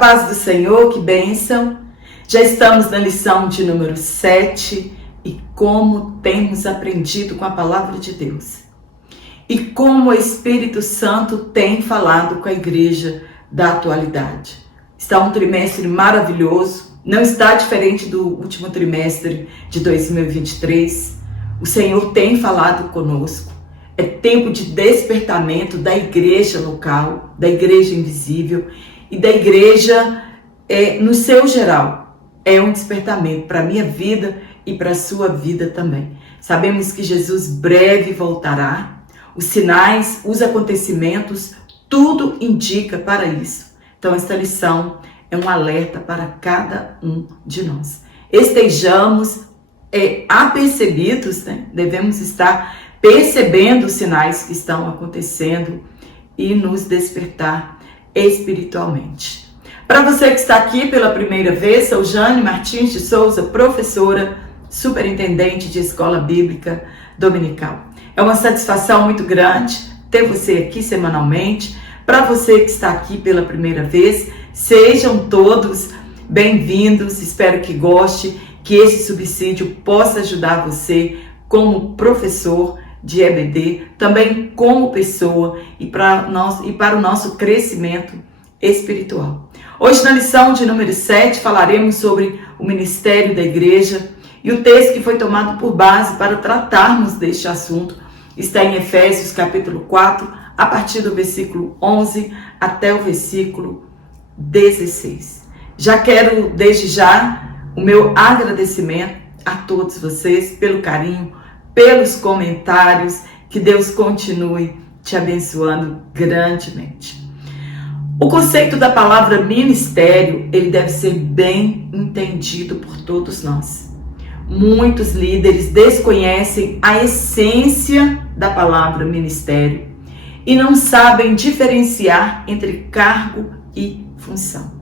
paz do Senhor, que bênção! Já estamos na lição de número 7 e como temos aprendido com a palavra de Deus. E como o Espírito Santo tem falado com a igreja da atualidade. Está um trimestre maravilhoso, não está diferente do último trimestre de 2023. O Senhor tem falado conosco. É tempo de despertamento da igreja local, da igreja invisível e da igreja no seu geral. É um despertamento para a minha vida e para a sua vida também. Sabemos que Jesus breve voltará. Os sinais, os acontecimentos, tudo indica para isso. Então esta lição é um alerta para cada um de nós. Estejamos apercebidos, né? Devemos estar percebendo os sinais que estão acontecendo e nos despertar espiritualmente. Para você que está aqui pela primeira vez, sou Jane Martins de Souza, professora, superintendente de escola bíblica dominical. É uma satisfação muito grande ter você aqui semanalmente. Para você que está aqui pela primeira vez, sejam todos bem-vindos. Espero que goste, que esse subsídio possa ajudar você como professor de EBD, também como pessoa e para o nosso crescimento espiritual. Hoje, na lição de número 7, falaremos sobre o ministério da igreja e o texto que foi tomado por base para tratarmos deste assunto está em Efésios capítulo 4, a partir do versículo 11 até o versículo 16. Já quero, desde já, o meu agradecimento a todos vocês pelo carinho, pelos comentários, que Deus continue te abençoando grandemente. O conceito da palavra ministério, ele deve ser bem entendido por todos nós. Muitos líderes desconhecem a essência da palavra ministério e não sabem diferenciar entre cargo e função.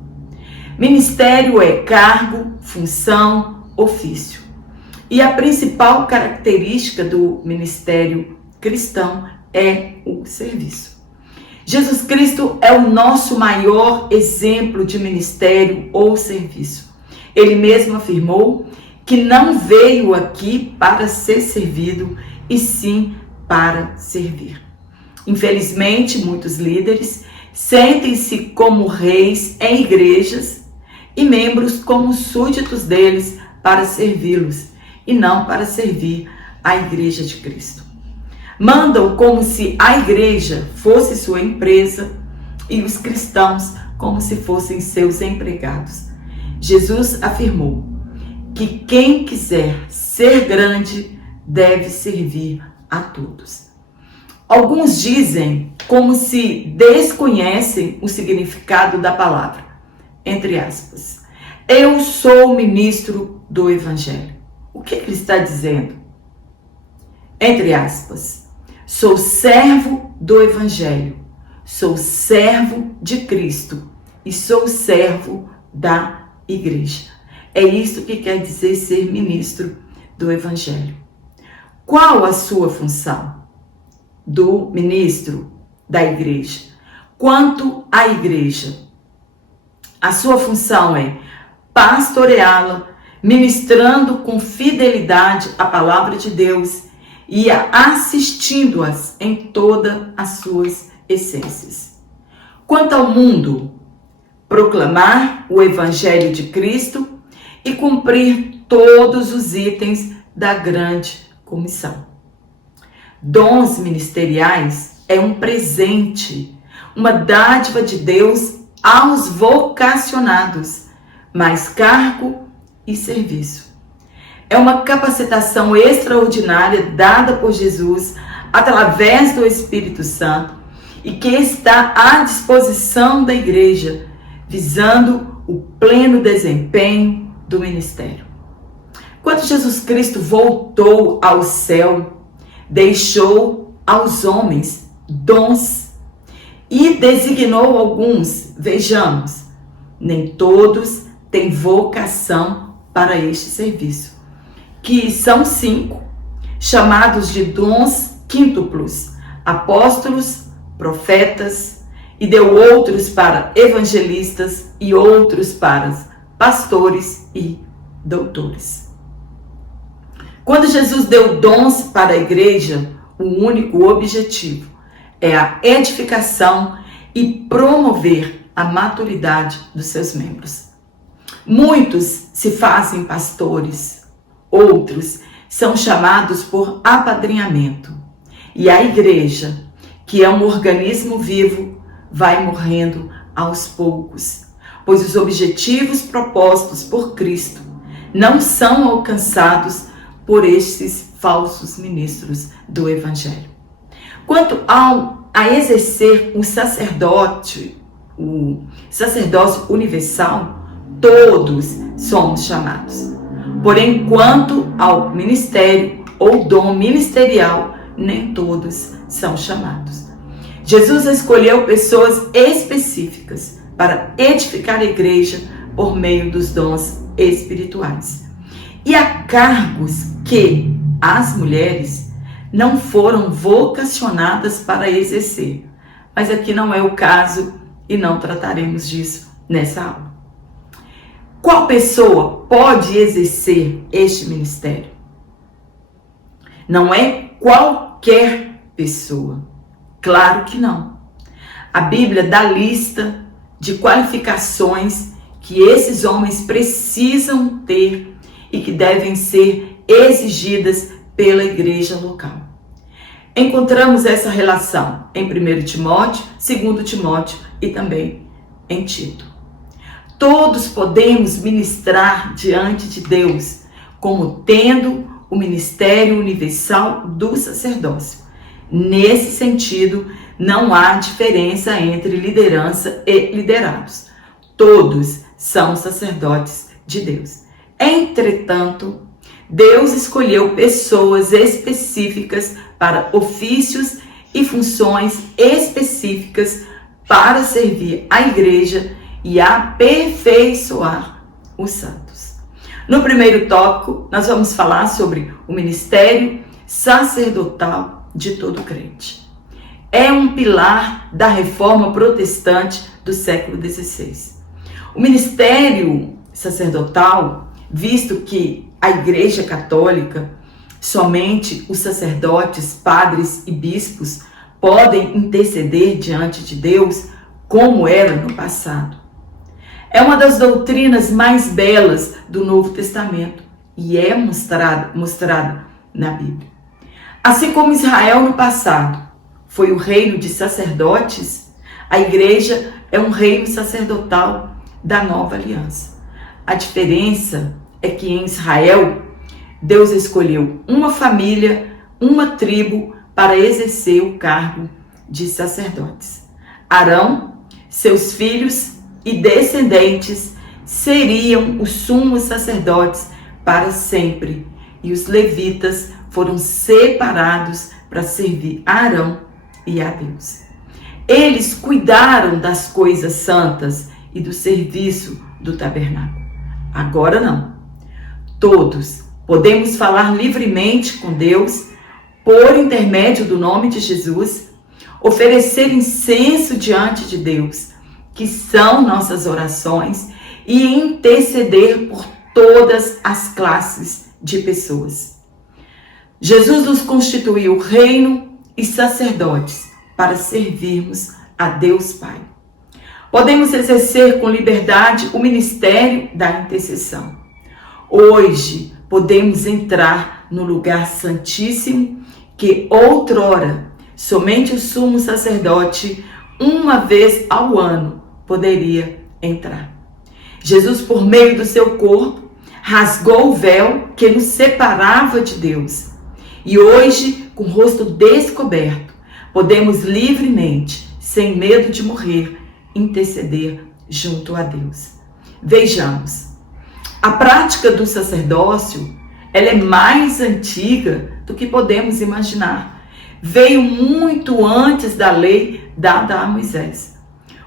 Ministério é cargo, função, ofício. E a principal característica do ministério cristão é o serviço. Jesus Cristo é o nosso maior exemplo de ministério ou serviço. Ele mesmo afirmou que não veio aqui para ser servido, e sim para servir. Infelizmente, muitos líderes sentem-se como reis em igrejas e membros como súditos deles para servi-los e não para servir a igreja de Cristo. Mandam como se a igreja fosse sua empresa e os cristãos como se fossem seus empregados. Jesus afirmou que quem quiser ser grande deve servir a todos. Alguns dizem como se desconhecem o significado da palavra. Entre aspas, eu sou ministro do Evangelho. O que ele está dizendo? Entre aspas, sou servo do Evangelho, sou servo de Cristo e sou servo da igreja. É isso que quer dizer ser ministro do Evangelho. Qual a sua função do ministro da igreja? Quanto à igreja, a sua função é pastoreá-la, ministrando com fidelidade a palavra de Deus e assistindo-as em todas as suas essências. Quanto ao mundo, proclamar o Evangelho de Cristo e cumprir todos os itens da grande comissão. Dons ministeriais é um presente, uma dádiva de Deus aos vocacionados, mais cargo e serviço. É uma capacitação extraordinária dada por Jesus através do Espírito Santo e que está à disposição da igreja, visando o pleno desempenho do ministério. Quando Jesus Cristo voltou ao céu, deixou aos homens dons e designou alguns. Vejamos, nem todos têm vocação para este serviço, que são 5, chamados de dons quíntuplos: apóstolos, profetas, e deu outros para evangelistas e outros para pastores e doutores. Quando Jesus deu dons para a igreja, o único objetivo é a edificação e promover a maturidade dos seus membros. Muitos se fazem pastores, outros são chamados por apadrinhamento. E a igreja, que é um organismo vivo, vai morrendo aos poucos, pois os objetivos propostos por Cristo não são alcançados por estes falsos ministros do Evangelho. Quanto a exercer o sacerdócio universal, todos somos chamados. Porém, quanto ao ministério ou dom ministerial, nem todos são chamados. Jesus escolheu pessoas específicas para edificar a igreja por meio dos dons espirituais. E há cargos que as mulheres não foram vocacionadas para exercer. Mas aqui não é o caso e não trataremos disso nessa aula. Qual pessoa pode exercer este ministério? Não é qualquer pessoa. Claro que não. A Bíblia dá lista de qualificações que esses homens precisam ter e que devem ser exigidas pela igreja local. Encontramos essa relação em 1 Timóteo, 2 Timóteo e também em Tito. Todos podemos ministrar diante de Deus, como tendo o ministério universal do sacerdócio. Nesse sentido, não há diferença entre liderança e liderados. Todos são sacerdotes de Deus. Entretanto, Deus escolheu pessoas específicas para ofícios e funções específicas para servir a igreja e aperfeiçoar os santos. No primeiro tópico, nós vamos falar sobre o ministério sacerdotal de todo crente. É um pilar da reforma protestante do século XVI. O ministério sacerdotal, visto que a Igreja Católica, somente os sacerdotes, padres e bispos podem interceder diante de Deus, como era no passado. É uma das doutrinas mais belas do Novo Testamento e é mostrada na Bíblia. Assim como Israel no passado foi o reino de sacerdotes, a igreja é um reino sacerdotal da nova aliança. A diferença é que em Israel, Deus escolheu uma família, uma tribo para exercer o cargo de sacerdotes. Arão, seus filhos e descendentes seriam os sumos sacerdotes para sempre, e os levitas foram separados para servir a Arão e a Deus. Eles cuidaram das coisas santas e do serviço do tabernáculo. Agora não. Todos podemos falar livremente com Deus por intermédio do nome de Jesus, oferecer incenso diante de Deus, que são nossas orações, e interceder por todas as classes de pessoas. Jesus nos constituiu reino e sacerdotes para servirmos a Deus Pai. Podemos exercer com liberdade o ministério da intercessão. Hoje podemos entrar no lugar santíssimo que outrora somente o sumo sacerdote, uma vez ao ano, poderia entrar. Jesus, por meio do seu corpo, rasgou o véu que nos separava de Deus. E hoje, com o rosto descoberto, podemos livremente, sem medo de morrer, interceder junto a Deus. Vejamos, a prática do sacerdócio, ela é mais antiga do que podemos imaginar. Veio muito antes da lei dada a Moisés.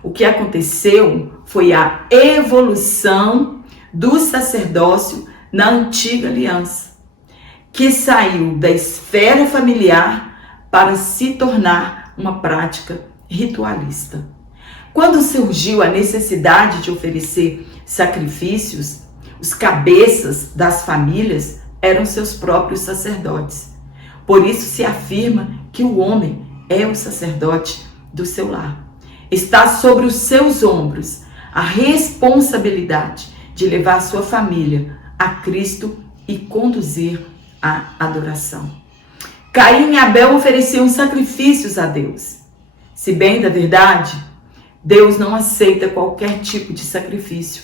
O que aconteceu foi a evolução do sacerdócio na antiga aliança, que saiu da esfera familiar para se tornar uma prática ritualista. Quando surgiu a necessidade de oferecer sacrifícios, os cabeças das famílias eram seus próprios sacerdotes. Por isso se afirma que o homem é o sacerdote do seu lar. Está sobre os seus ombros a responsabilidade de levar sua família a Cristo e conduzir a adoração. Caim e Abel ofereciam sacrifícios a Deus. Se bem da verdade, Deus não aceita qualquer tipo de sacrifício.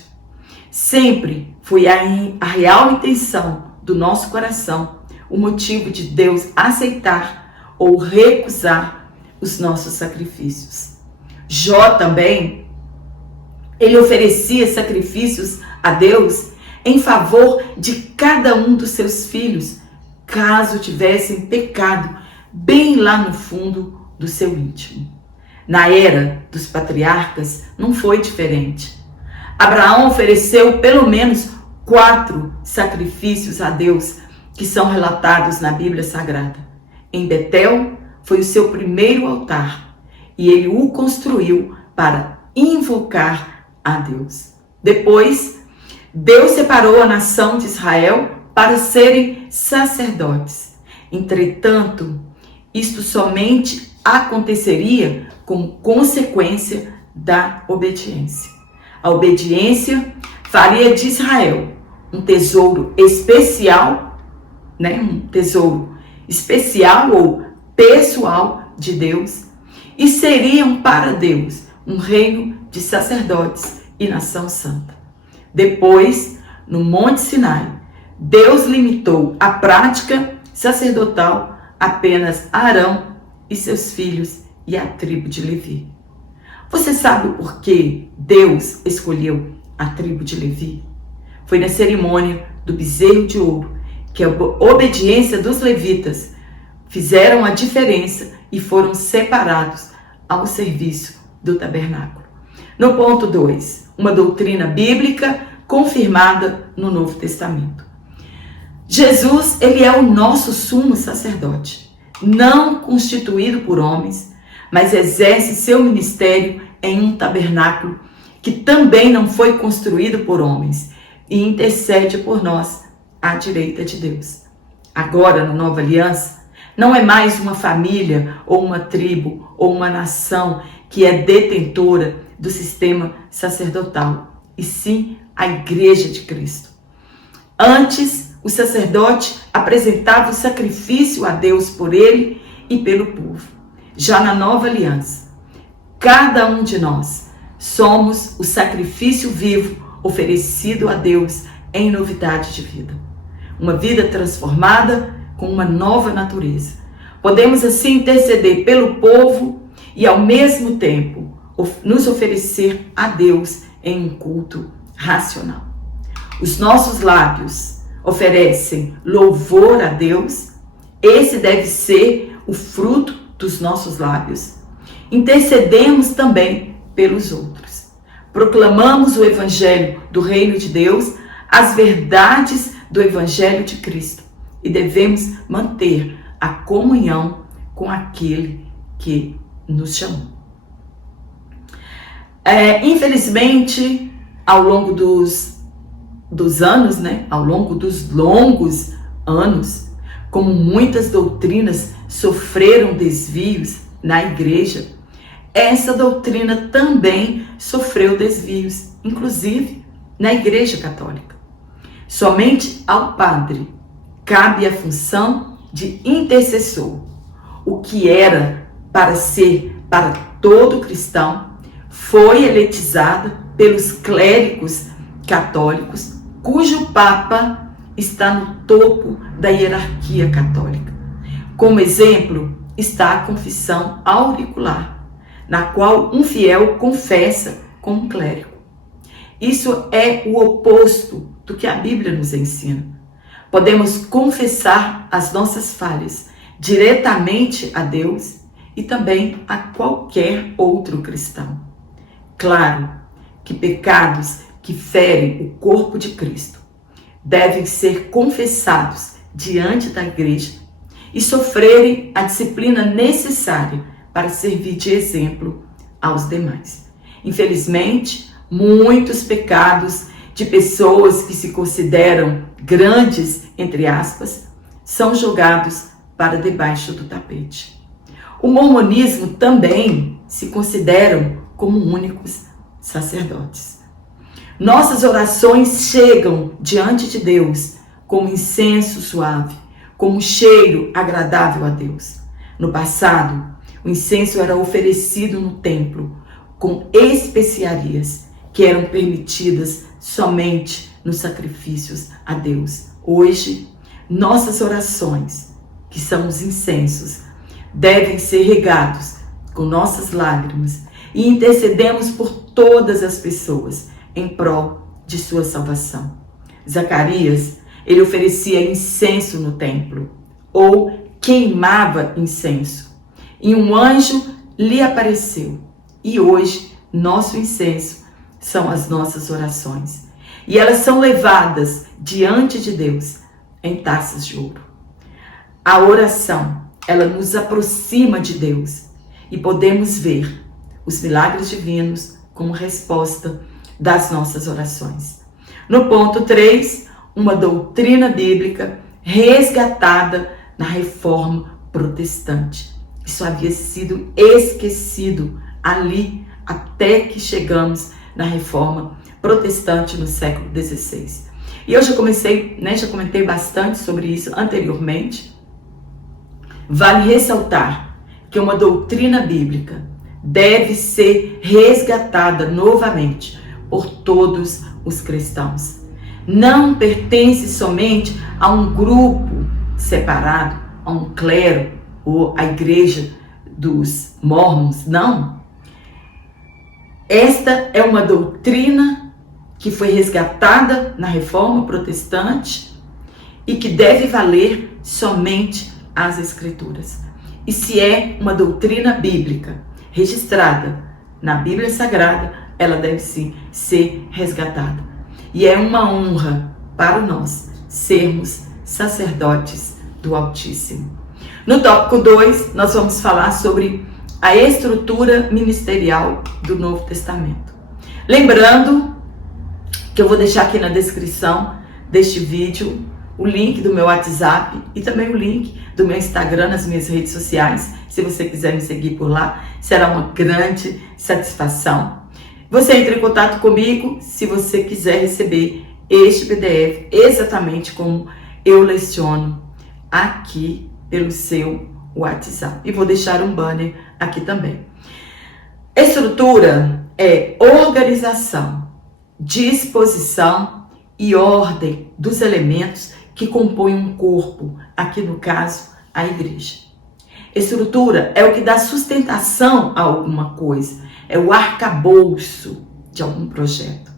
Sempre foi a real intenção do nosso coração o motivo de Deus aceitar ou recusar os nossos sacrifícios. Jó também, ele oferecia sacrifícios a Deus em favor de cada um dos seus filhos, caso tivessem pecado bem lá no fundo do seu íntimo. Na era dos patriarcas não foi diferente. Abraão ofereceu pelo menos 4 sacrifícios a Deus que são relatados na Bíblia Sagrada. Em Betel foi o seu primeiro altar e ele o construiu para invocar a Deus. Depois, Deus separou a nação de Israel para serem sacerdotes. Entretanto, isto somente aconteceria como consequência da obediência. A obediência faria de Israel um tesouro especial, um tesouro especial ou pessoal de Deus, e seriam para Deus um reino de sacerdotes e nação santa. Depois, no Monte Sinai, Deus limitou a prática sacerdotal apenas a Arão e seus filhos e a tribo de Levi. Você sabe por que Deus escolheu a tribo de Levi? Foi na cerimônia do bezerro de ouro que a obediência dos levitas fizeram a diferença e foram separados ao serviço do tabernáculo. No ponto 2, uma doutrina bíblica confirmada no Novo Testamento. Jesus, ele é o nosso sumo sacerdote, não constituído por homens, mas exerce seu ministério em um tabernáculo que também não foi construído por homens e intercede por nós à direita de Deus. Agora, na nova aliança, não é mais uma família ou uma tribo ou uma nação que é detentora do sistema sacerdotal, e sim a Igreja de Cristo. Antes, o sacerdote apresentava o sacrifício a Deus por ele e pelo povo. Já na nova aliança, cada um de nós somos o sacrifício vivo oferecido a Deus em novidade de vida. Uma vida transformada com uma nova natureza. Podemos assim interceder pelo povo e ao mesmo tempo nos oferecer a Deus em um culto racional. Os nossos lábios oferecem louvor a Deus. Esse deve ser o fruto dos nossos lábios. Intercedemos também pelos outros. Proclamamos o Evangelho do Reino de Deus, as verdades do Evangelho de Cristo, e devemos manter a comunhão com aquele que nos chamou. Infelizmente, ao longo dos anos, ao longo dos longos anos, como muitas doutrinas sofreram desvios na igreja, essa doutrina também sofreu desvios, inclusive na Igreja Católica. Somente ao padre cabe a função de intercessor. O que era para ser para todo cristão foi eletizado pelos clérigos católicos, cujo Papa está no topo da hierarquia católica. Como exemplo está a confissão auricular, na qual um fiel confessa com um clérigo. Isso é o oposto do que a Bíblia nos ensina. Podemos confessar as nossas falhas diretamente a Deus e também a qualquer outro cristão. Claro que pecados que ferem o corpo de Cristo devem ser confessados diante da igreja e sofrerem a disciplina necessária para servir de exemplo aos demais. Infelizmente, muitos pecados de pessoas que se consideram grandes, entre aspas, são jogados para debaixo do tapete. O mormonismo também se consideram como únicos sacerdotes. Nossas orações chegam diante de Deus como incenso suave, como cheiro agradável a Deus. No passado, o incenso era oferecido no templo com especiarias que eram permitidas somente nos sacrifícios a Deus. Hoje, nossas orações, que são os incensos, devem ser regados com nossas lágrimas e intercedemos por todas as pessoas em prol de sua salvação. Zacarias, ele oferecia incenso no templo, ou queimava incenso, e um anjo lhe apareceu. E hoje, nosso incenso são as nossas orações, e elas são levadas diante de Deus em taças de ouro. A oração, ela nos aproxima de Deus e podemos ver os milagres divinos como resposta das nossas orações. No ponto 3, uma doutrina bíblica resgatada na Reforma Protestante. Isso havia sido esquecido ali até que chegamos na Reforma Protestante no século XVI. E eu já comentei bastante sobre isso anteriormente. Vale ressaltar que uma doutrina bíblica deve ser resgatada novamente por todos os cristãos. Não pertence somente a um grupo separado, a um clero ou a igreja dos mormons, não. Esta é uma doutrina que foi resgatada na Reforma Protestante e que deve valer somente as Escrituras. E se é uma doutrina bíblica registrada na Bíblia Sagrada, ela deve sim ser resgatada. E é uma honra para nós sermos sacerdotes do Altíssimo. No tópico 2, nós vamos falar sobre a estrutura ministerial do Novo Testamento. Lembrando que eu vou deixar aqui na descrição deste vídeo o link do meu WhatsApp e também o link do meu Instagram nas minhas redes sociais. Se você quiser me seguir por lá, será uma grande satisfação. Você entra em contato comigo se você quiser receber este PDF exatamente como eu leciono aqui pelo seu WhatsApp. E vou deixar um banner aqui também. Estrutura é organização, disposição e ordem dos elementos que compõem um corpo, aqui no caso, a igreja. Estrutura é o que dá sustentação a alguma coisa, é o arcabouço de algum projeto.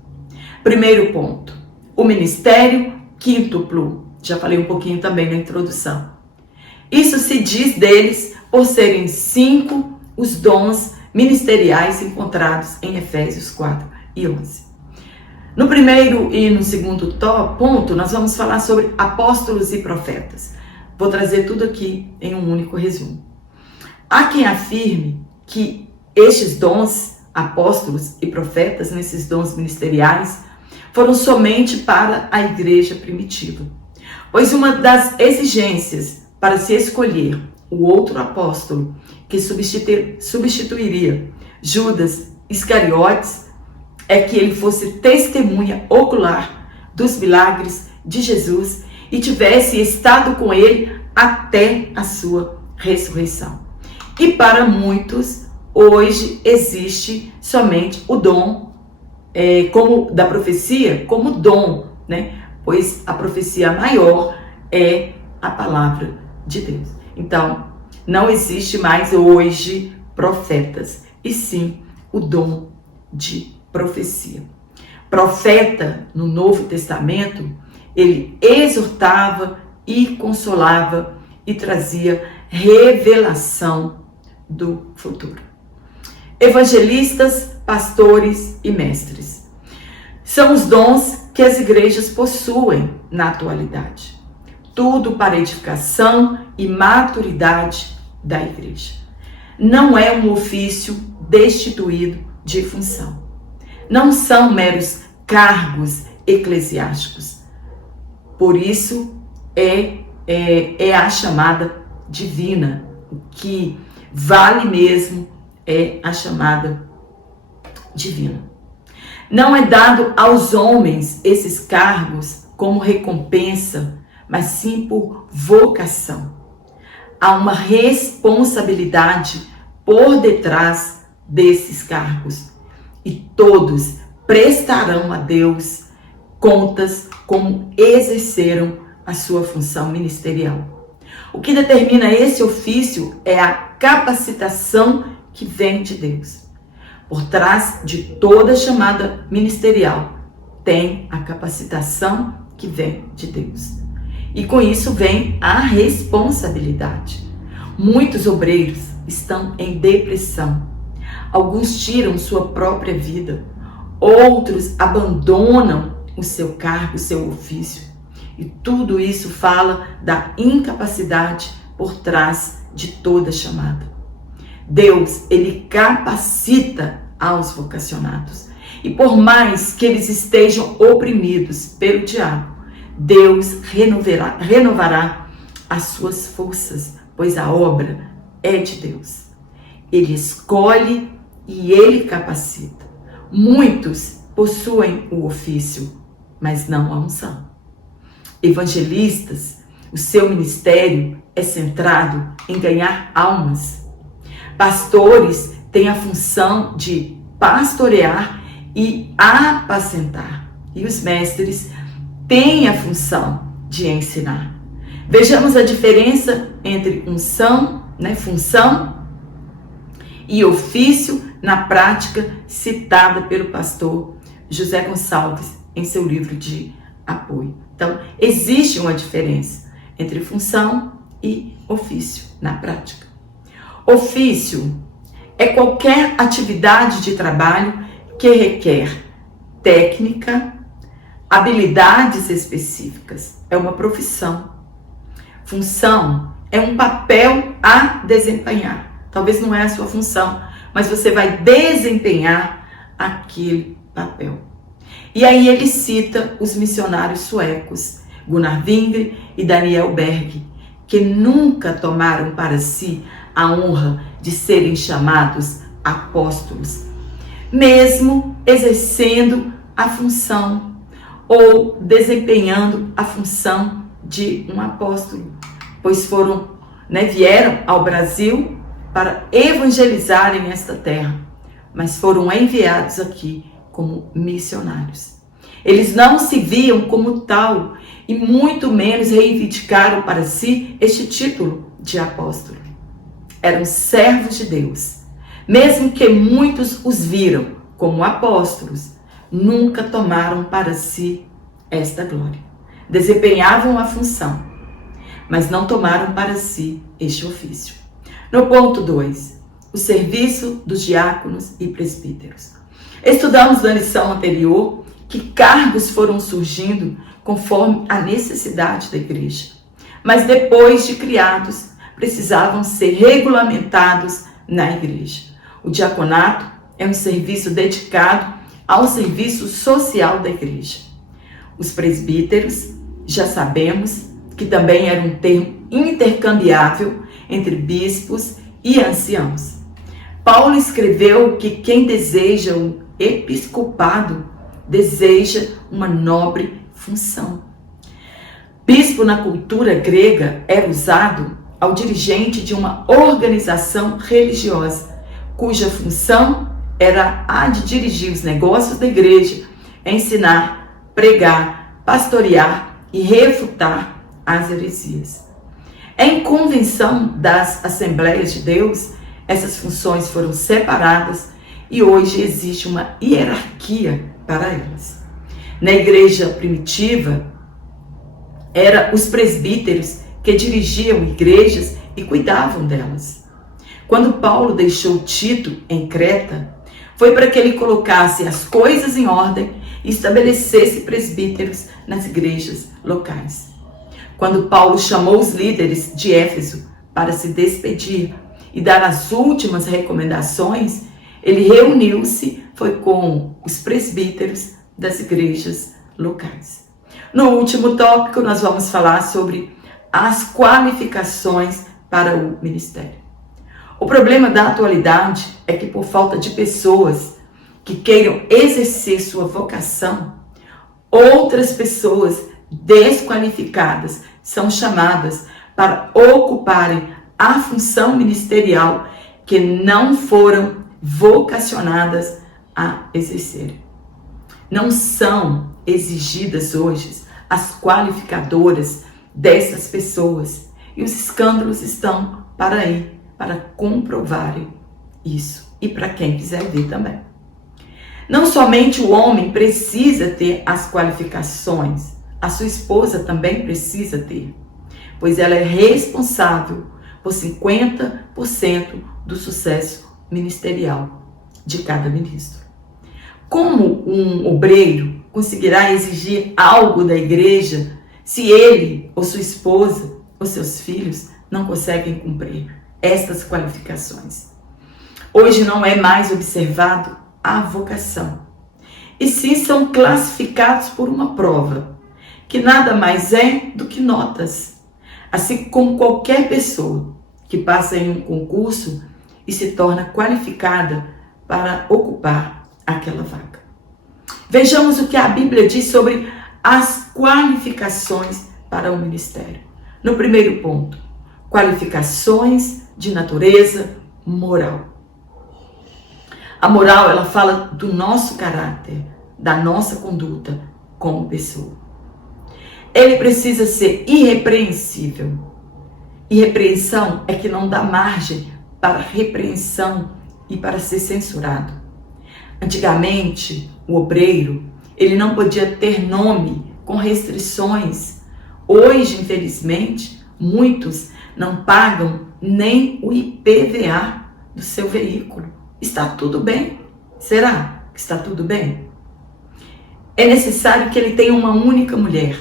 Primeiro ponto, o ministério quíntuplo. Já falei um pouquinho também na introdução. Isso se diz deles por serem 5 os dons ministeriais encontrados em Efésios 4 e 11. No primeiro e no segundo ponto, nós vamos falar sobre apóstolos e profetas. Vou trazer tudo aqui em um único resumo. Há quem afirme que estes dons, apóstolos e profetas, nesses dons ministeriais, foram somente para a igreja primitiva. Pois uma das exigências para se escolher o outro apóstolo que substituiria Judas Iscariotes é que ele fosse testemunha ocular dos milagres de Jesus e tivesse estado com ele até a sua ressurreição. E para muitos, hoje existe somente o dom como da profecia, como dom, né? Pois a profecia maior é a palavra de Deus. Então, não existe mais hoje profetas, e sim o dom de profecia. Profeta no Novo Testamento, ele exortava e consolava e trazia revelação do futuro. Evangelistas, pastores e mestres são os dons que as igrejas possuem na atualidade. Tudo para edificação e maturidade da igreja. Não é um ofício destituído de função. Não são meros cargos eclesiásticos. Por isso é a chamada divina. O que vale mesmo é a chamada divina. Não é dado aos homens esses cargos como recompensa, mas sim por vocação. Há uma responsabilidade por detrás desses cargos e todos prestarão a Deus contas como exerceram a sua função ministerial. O que determina esse ofício é a capacitação que vem de Deus. Por trás de toda chamada ministerial tem a capacitação que vem de Deus. E com isso vem a responsabilidade. Muitos obreiros estão em depressão. Alguns tiram sua própria vida. Outros abandonam o seu cargo, o seu ofício. E tudo isso fala da incapacidade por trás de toda chamada. Deus, Ele capacita aos vocacionados. E por mais que eles estejam oprimidos pelo diabo, Deus renovará as suas forças, pois a obra é de Deus. Ele escolhe e Ele capacita. Muitos possuem o ofício, mas não a unção. Evangelistas, o seu ministério é centrado em ganhar almas. Pastores têm a função de pastorear e apacentar. E os mestres têm a função de ensinar. Vejamos a diferença entre função e ofício na prática citada pelo pastor José Gonçalves em seu livro de apoio. Então, existe uma diferença entre função e ofício na prática. Ofício é qualquer atividade de trabalho que requer técnica, habilidades específicas. É uma profissão. Função é um papel a desempenhar. Talvez não é a sua função, mas você vai desempenhar aquele papel. E aí ele cita os missionários suecos, Gunnar Wingre e Daniel Berg, que nunca tomaram para si a honra de serem chamados apóstolos, mesmo exercendo a função ou desempenhando a função de um apóstolo, pois vieram ao Brasil para evangelizarem esta terra, mas foram enviados aqui como missionários. Eles não se viam como tal e muito menos reivindicaram para si este título de apóstolo. Eram servos de Deus. Mesmo que muitos os viram como apóstolos, nunca tomaram para si esta glória. Desempenhavam a função, mas não tomaram para si este ofício. No ponto 2, o serviço dos diáconos e presbíteros. Estudamos na lição anterior que cargos foram surgindo conforme a necessidade da igreja, mas depois de criados, precisavam ser regulamentados na igreja. O diaconato é um serviço dedicado ao serviço social da igreja. Os presbíteros, já sabemos que também era um termo intercambiável entre bispos e anciãos. Paulo escreveu que quem deseja um episcopado deseja uma nobre função. Bispo na cultura grega era usado ao dirigente de uma organização religiosa, cuja função era a de dirigir os negócios da igreja, ensinar, pregar, pastorear e refutar as heresias. Em convenção das Assembleias de Deus, essas funções foram separadas e hoje existe uma hierarquia para elas. Na igreja primitiva, eram os presbíteros que dirigiam igrejas e cuidavam delas. Quando Paulo deixou Tito em Creta, foi para que ele colocasse as coisas em ordem e estabelecesse presbíteros nas igrejas locais. Quando Paulo chamou os líderes de Éfeso para se despedir e dar as últimas recomendações, Ele reuniu-se, foi com os presbíteros das igrejas locais. No último tópico, nós vamos falar sobre as qualificações para o ministério. O problema da atualidade é que, por falta de pessoas que queiram exercer sua vocação, outras pessoas desqualificadas são chamadas para ocuparem a função ministerial que não foram vocacionadas a exercer. Não são exigidas hoje as qualificadoras dessas pessoas, e os escândalos estão para aí, para comprovarem isso, e para quem quiser ver também. Não somente o homem precisa ter as qualificações, a sua esposa também precisa ter, pois ela é responsável por 50% do sucesso ministerial de cada ministro. Como um obreiro conseguirá exigir algo da igreja se ele, ou sua esposa, ou seus filhos não conseguem cumprir estas qualificações? Hoje não é mais observado a vocação, e sim são classificados por uma prova, que nada mais é do que notas, assim como qualquer pessoa que passa em um concurso e se torna qualificada para ocupar aquela vaga. Vejamos o que a Bíblia diz sobre as qualificações para o ministério. No primeiro ponto, qualificações de natureza moral. A moral, ela fala do nosso caráter, da nossa conduta como pessoa. Ele precisa ser irrepreensível. Irrepreensão é que não dá margem para repreensão e para ser censurado. Antigamente, o obreiro, ele não podia ter nome com restrições. Hoje, infelizmente, muitos não pagam nem o IPVA do seu veículo. Está tudo bem? Será que está tudo bem? É necessário que ele tenha uma única mulher.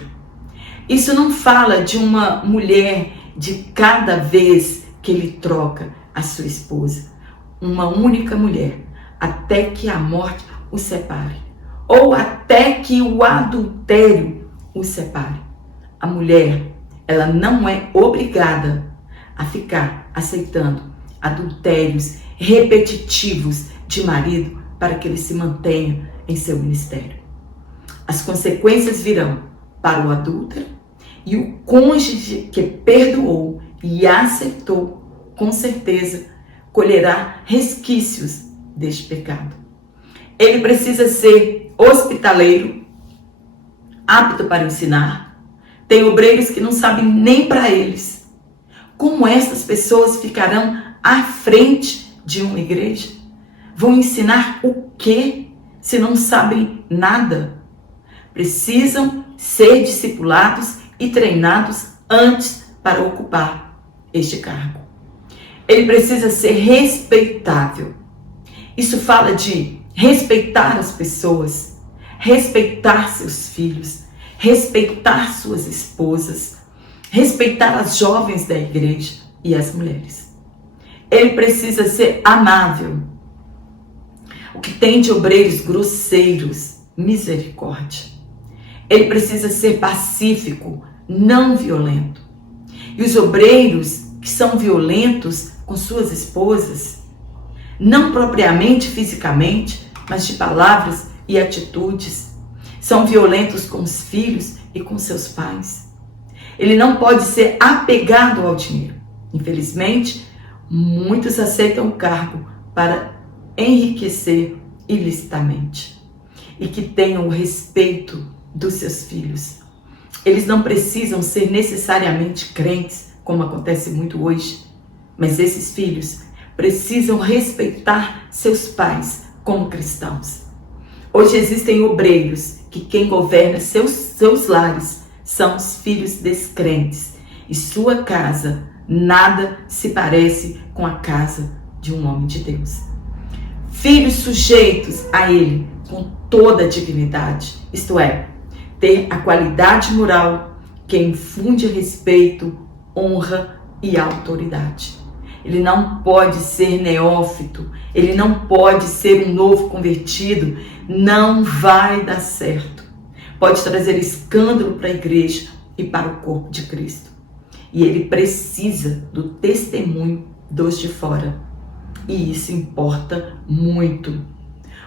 Isso não fala de uma mulher de cada vez que ele troca a sua esposa. Uma única mulher, até que a morte o separe. Ou até que o adultério o separe. A mulher, ela não é obrigada a ficar aceitando adultérios repetitivos de marido para que ele se mantenha em seu ministério. As consequências virão para o adúltero, e o cônjuge que perdoou e aceitou, com certeza, colherá resquícios deste pecado. Ele precisa ser hospitaleiro, apto para ensinar. Tem obreiros que não sabem nem para eles. Como essas pessoas ficarão à frente de uma igreja? Vão ensinar o quê se não sabem nada? Precisam ser discipulados e treinados antes para ocupar este cargo. Ele precisa ser respeitável. Isso fala de respeitar as pessoas, respeitar seus filhos, respeitar suas esposas, respeitar as jovens da igreja e as mulheres. Ele precisa ser amável. O que tem de obreiros grosseiros, misericórdia. Ele precisa ser pacífico, não violento. E os obreiros que são violentos com suas esposas, não propriamente fisicamente, mas de palavras e atitudes, são violentos com os filhos e com seus pais. Ele não pode ser apegado ao dinheiro. Infelizmente, muitos aceitam o cargo para enriquecer ilicitamente, e que tenham o respeito dos seus filhos. Eles não precisam ser necessariamente crentes, como acontece muito hoje, mas esses filhos precisam respeitar seus pais como cristãos. Hoje existem obreiros que quem governa seus lares são os filhos descrentes, e sua casa nada se parece com a casa de um homem de Deus. Filhos sujeitos a ele com toda a dignidade, isto é, ter a qualidade moral que infunde respeito, honra e autoridade. ele não pode ser neófito, ele não pode ser um novo convertido, não vai dar certo. Pode trazer escândalo para a igreja e para o corpo de Cristo. E ele precisa do testemunho dos de fora. E isso importa muito.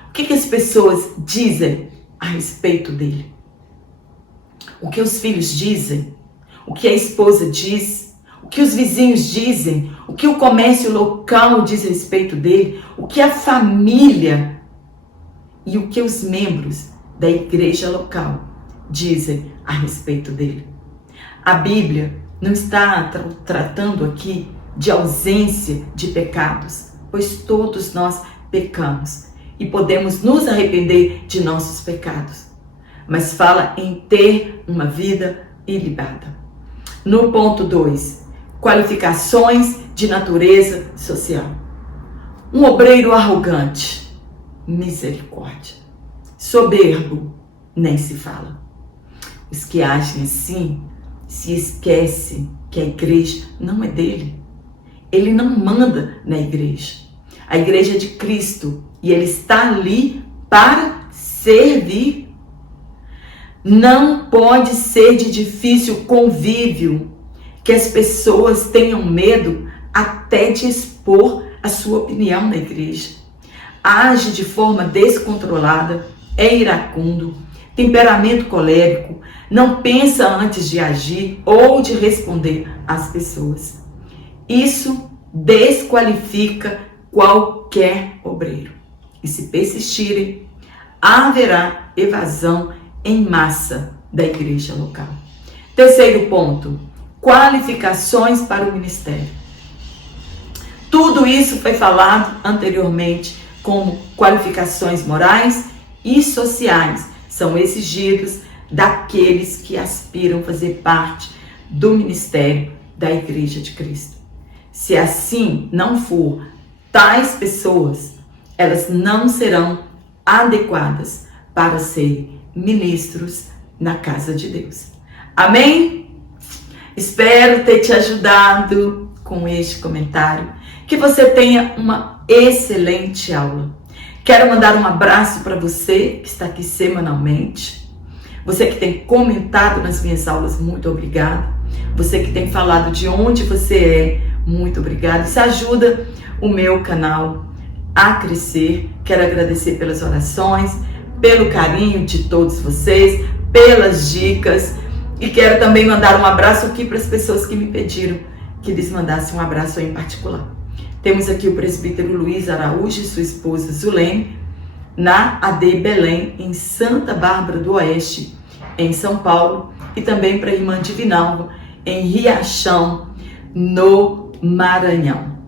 O que as pessoas dizem a respeito dele? O que os filhos dizem? O que a esposa diz? O que os vizinhos dizem? O que o comércio local diz a respeito dele? O que a família e o que os membros da igreja local dizem a respeito dele? A Bíblia não está tratando aqui de ausência de pecados, pois todos nós pecamos e podemos nos arrepender de nossos pecados, mas fala em ter uma vida ilibada. No ponto 2, qualificações de natureza social. Um obreiro arrogante, misericórdia. Soberbo, nem se fala. Os que agem assim se esquecem que a igreja não é dele. Ele não manda na igreja. A igreja é de Cristo e ele está ali para servir. Não pode ser de difícil convívio que as pessoas tenham medo até de expor a sua opinião na igreja. Age de forma descontrolada, é iracundo, temperamento colérico, não pensa antes de agir ou de responder às pessoas. Isso desqualifica qualquer obreiro. E se persistirem, haverá evasão em massa da igreja local. Terceiro ponto, qualificações para o ministério. Tudo isso foi falado anteriormente como qualificações morais e sociais. São exigidos daqueles que aspiram a fazer parte do ministério da Igreja de Cristo. Se assim não for, tais pessoas, elas não serão adequadas para serem ministros na casa de Deus. Amém? Espero ter te ajudado com este comentário. Que você tenha uma excelente aula. Quero mandar um abraço para você que está aqui semanalmente. Você que tem comentado nas minhas aulas, muito obrigado. Você que tem falado de onde você é, muito obrigado. Isso ajuda o meu canal a crescer. Quero agradecer pelas orações, pelo carinho de todos vocês, pelas dicas. E quero também mandar um abraço aqui para as pessoas que me pediram que lhes mandasse um abraço em particular. Temos aqui o presbítero Luiz Araújo e sua esposa Zulene, na AD Belém, em Santa Bárbara do Oeste, em São Paulo, e também para a irmã Divinalva, em Riachão, no Maranhão.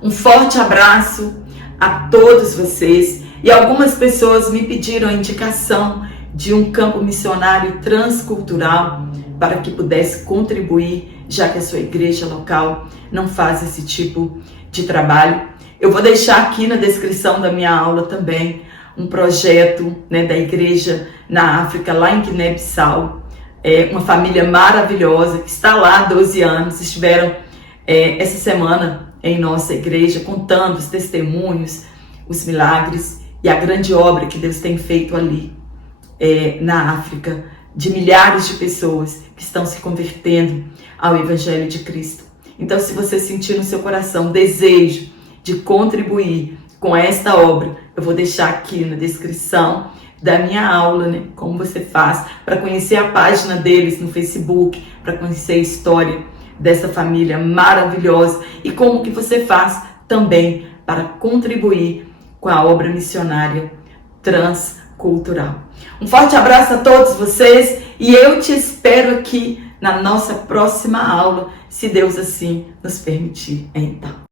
Um forte abraço a todos vocês, e algumas pessoas me pediram a indicação de um campo missionário transcultural para que pudesse contribuir, já que a sua igreja local não faz esse tipo de trabalho. Eu vou deixar aqui na descrição da minha aula também um projeto, da igreja na África, lá em Guiné-Bissau. É uma família maravilhosa que está lá há 12 anos. Estiveram essa semana em nossa igreja contando os testemunhos, os milagres e a grande obra que Deus tem feito ali na África, de milhares de pessoas que estão se convertendo ao Evangelho de Cristo. Então, se você sentir no seu coração desejo de contribuir com esta obra, eu vou deixar aqui na descrição da minha aula, como você faz para conhecer a página deles no Facebook, para conhecer a história dessa família maravilhosa e como que você faz também para contribuir com a obra missionária transcultural. Um forte abraço a todos vocês e eu te espero aqui na nossa próxima aula, se Deus assim nos permitir, então.